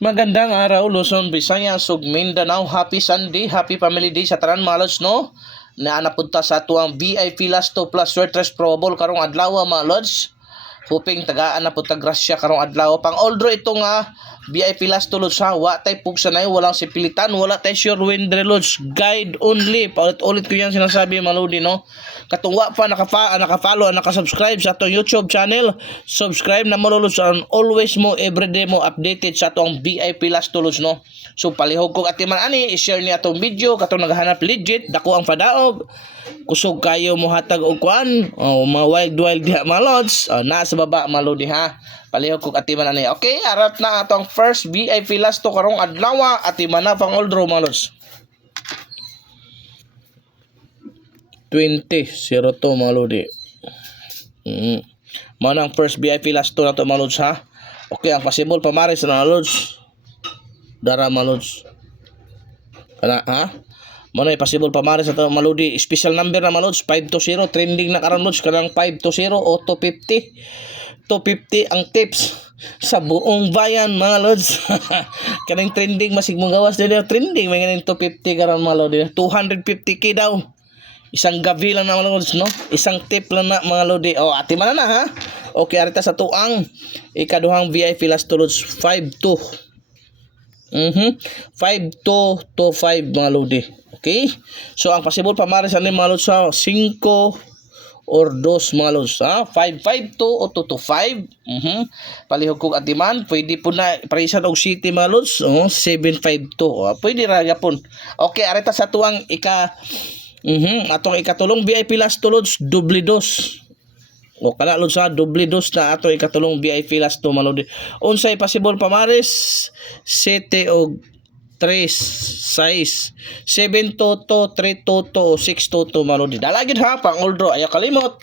Magandang araw, Luzon, Visayas, ug Mindanao. Happy Sunday, happy family day sa tanan mga lods, no? Na napunta sa tuwang VIP Last 2 Plus Sweaters Probable karong adlaw mga lods. Hoping tagaan na po tagrasya karong adlaw. Pang oldro ito nga VIP Last 2 lods ha. Wa tay pugsanay, walang sipilitan, wala tay sure win lods. Guide only. Paulit-ulit ko yan sinasabi mga lodi, no? Katong wa pa naka-follow, naka-subscribe sa atong YouTube channel. Subscribe na mo lods, always mo everyday mo updated sa atong VIP Last 2 lods, no? So palihog ko atiman ani i-share niya atong video katong naghahanap legit dako ang padaog. Kusog kayo mo hatag og kuan, mga wild diha mga lods, na sa baba mga lodi ha. Palihog ko atiman ani. Okay, arat na atong first VIP Last 2 karong adlaw, atiman na pang oldro mga lods. 20-02 mga lodi. Manang first VIP Last 2 na to mga lods ha. Okay, ang possible pamares na mga lods. Dara mga lods. Kana ha? Muna possible pamares na to mga lodi. Special number na mga lods 520, trending na karon lods kanang 520 o 250. 250 ang tips sa buong bayan mga lods. Kanang trending masig mong gawas din trending may ganang 250 karon mga lodi. 250k daw. Isang gabi lang na mga lods, no? Isang tip lang na mga lodi. Ati man na ha. Okay, arita sa tuang ikaduhang VIP Last 2 lods 52. 5225 mga lodi. Okay? So ang possible pamares ani mga lods sa 5 or 2 mga lods ha. 552 o 225. Palihog kog atiman, pwede po na parisan og city mga lods. 752. Pwede ra gyapon. Okay, arita sa tuang atong ikatulong VIP Last 2 lods doble 2. O kana lods sa doble 2 na ato ikatulong VIP Last 2 mga lodi. Unsay possible pamares 7 og 3 6 7 toto 3 toto 6 toto mga lodi. Dalagid ha pang oldro ayaw kalimot.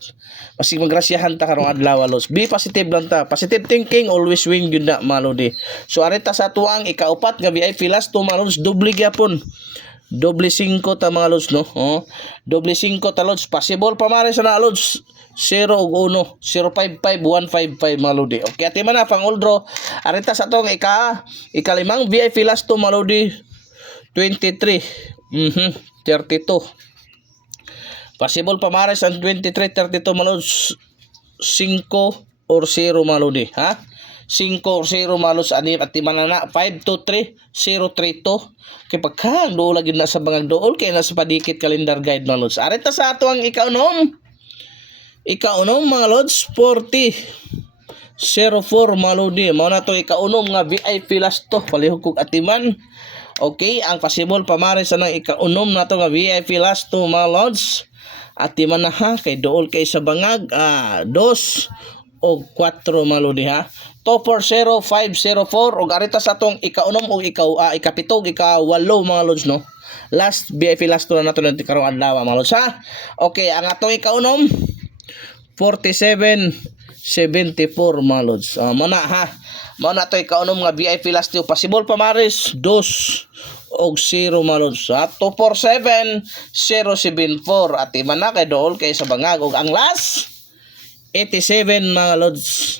Masig magrasyahan ta karong adlaw lods. Be positive lang ta. Positive thinking always win gyud na mga lodi. So arita sa tuang ikaupat nga VIP Last 2 mga lods doble gyapon. Doble 5 ta mga lods, no? Doble 5 ta lods. Possible pamares na lods 0 ug 1 055 155 mga lodi. Okay, ati man na pang oldro. Arita sa tong ikalimang VIP Last 2 mga lodi 23 32. Possible pamares ang 23 32 mga lods 5 or 0 mga lodi, ha? 5 or 0 mga lods ani ati man na 523 032. Kay pagka dool lagi na sa bangag dool kay na sa padikit calendar guide mga lods. Arita sa ato ang ikaunom mga lods 40 04 mga lodi. Mao na to ikaunom nga VIP Last 2 palihog kog atiman. Okay, ang possible pamares sa nang ikaunom na to nga VIP Last 2 mga lods. Atiman na ha kay dool kay sa bangag 2 o 4 mga lodi ha. 240 504 og arita sa atong ikaunom o ikapito ikawalo mga lods, no. Last VIP Last 2 na nato natin karong adlaw mga lods ha. Okay, ang atong ikaunom 4774 mga lods. Mana ha. Mao na to ikaunom nga VIP Last 2 possible pamares 2 og 0 mga lods. 247 074 at man na kay dool kay sa bangag og ang last 87 mga lods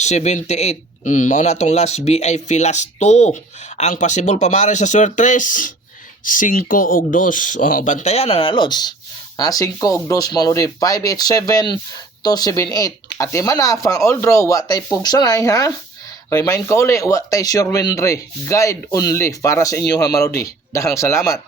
78. Mao na tong last VIP Last 2. Ang possible pamares sa Swer 3 5 og 2. Bantayan na lods. 5 og 2 mga lodi 587 278. At man na pang oldro wa tay pugsanay ha. Remind ko uli wa tay sure win re. Guide only para sa inyo ha mga lodi. Dahang salamat.